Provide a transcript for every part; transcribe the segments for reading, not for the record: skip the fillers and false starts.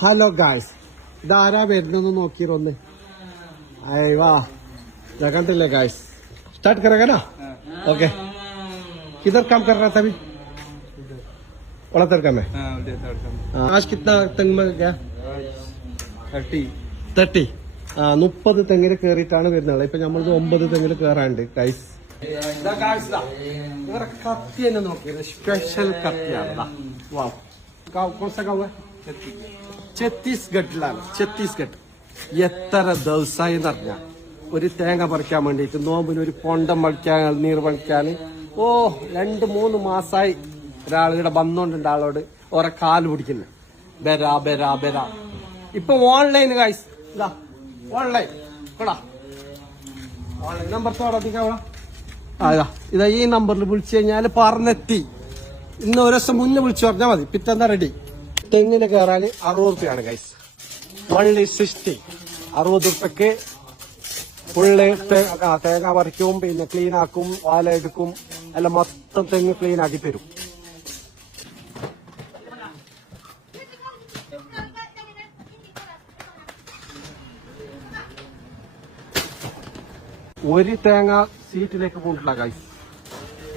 Hello guys, ഇതാരാ വരുന്നെന്ന് നോക്കിയിരുന്ന്. അയ് വാ, ഞാൻ കണ്ടില്ലേ ഗായ്സ്. स्टार्ट करेगा ना? ओके. किधर काम कर रहा था अभी? उड़ातर का मैं. आज कितना तंग में गया? 30. 30 തെങ്ങിൽ കയറിയിട്ടാണ് വരുന്നത്. ഇപ്പൊ നമ്മൾ 9 തെങ്ങിൽ കയറാണ്ട് ഗൈസ്. കത്തി തന്നെ നോക്കിയത് സ്പെഷ്യൽ കത്തിയാണ്. ഛത്തീസ്ഗഡിലാണ്. ഛത്തീസ്ഗഡ് എത്ര ദിവസമായി എന്നറിഞ്ഞ ഒരു തേങ്ങ പറിക്കാൻ വേണ്ടിയിട്ട് നോമ്പിന് ഒരു പൊണ്ടം പറിക്കാൻ നീർ പറിക്കാൻ 2-3 മാസമായി ഒരാളിവിടെ വന്നോണ്ടുണ്ട്. ആളോട് ഓരോ കാല് പിടിക്കുന്നു. ബെരാ ഇപ്പൊ ഓൺലൈൻ ഗൈസ്. ഇതാ ഓൺലൈൻ ഓൺലൈൻ നമ്പർ ഇതാ ഈ നമ്പറിൽ വിളിച്ചു കഴിഞ്ഞാല് പറഞ്ഞെത്തി. ഇന്ന് ഒരു ദിവസം മുന്നേ വിളിച്ചു പറഞ്ഞാൽ മതി, പിറ്റെന്താ റെഡി. തെങ്ങിന് കയറാൻ 60 റുപ്യാണ് ഗൈസ്. 160 60 റുപ്യക്ക് ഫുള്ള് തേങ്ങ പറിക്കും, പിന്നെ ക്ലീൻ ആക്കും, വാല എടുക്കും, എല്ലാം മൊത്തം തെങ്ങ് ക്ലീൻ ആക്കി തരും. ഒരു തേങ്ങ സീറ്റിലേക്ക് പോയിട്ടില്ല ഗൈസ്.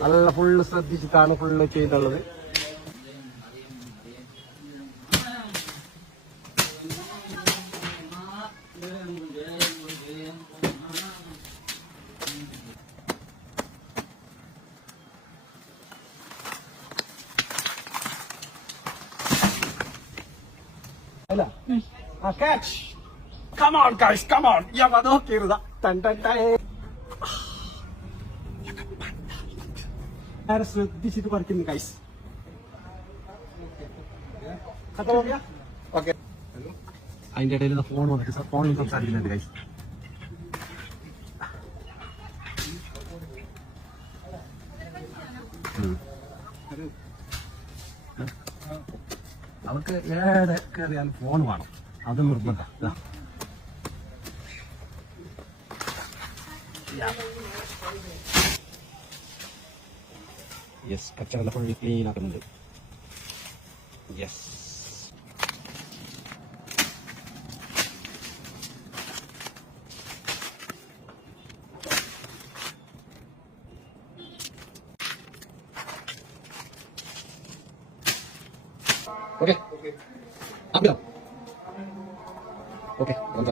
നല്ല ഫുള്ള് ശ്രദ്ധിച്ചിട്ടാണ് ഫുള്ള് ചെയ്തുള്ളത്. അല്ല catch. Come on guys, come on. ഞാൻ നോക്കിയിരുന്ന ശ്രദ്ധിച്ചിട്ട് പറിക്കുന്നു ഗൈസ്. ഓക്കെ, അതിന്റെ ഇടയിൽ ഫോൺ വന്നിട്ട് ഫോണിൽ സംസാരിക്കുന്നുണ്ട് ഗൈസ്. അവർക്ക് ഏടെ കയറിയാലും ഫോൺ വേണം, അത് നിർബന്ധം. യെസ്, കച്ചറ ഫുള്ളി ക്ലീൻ ആക്കുന്നുണ്ട്. Yes, okay okay.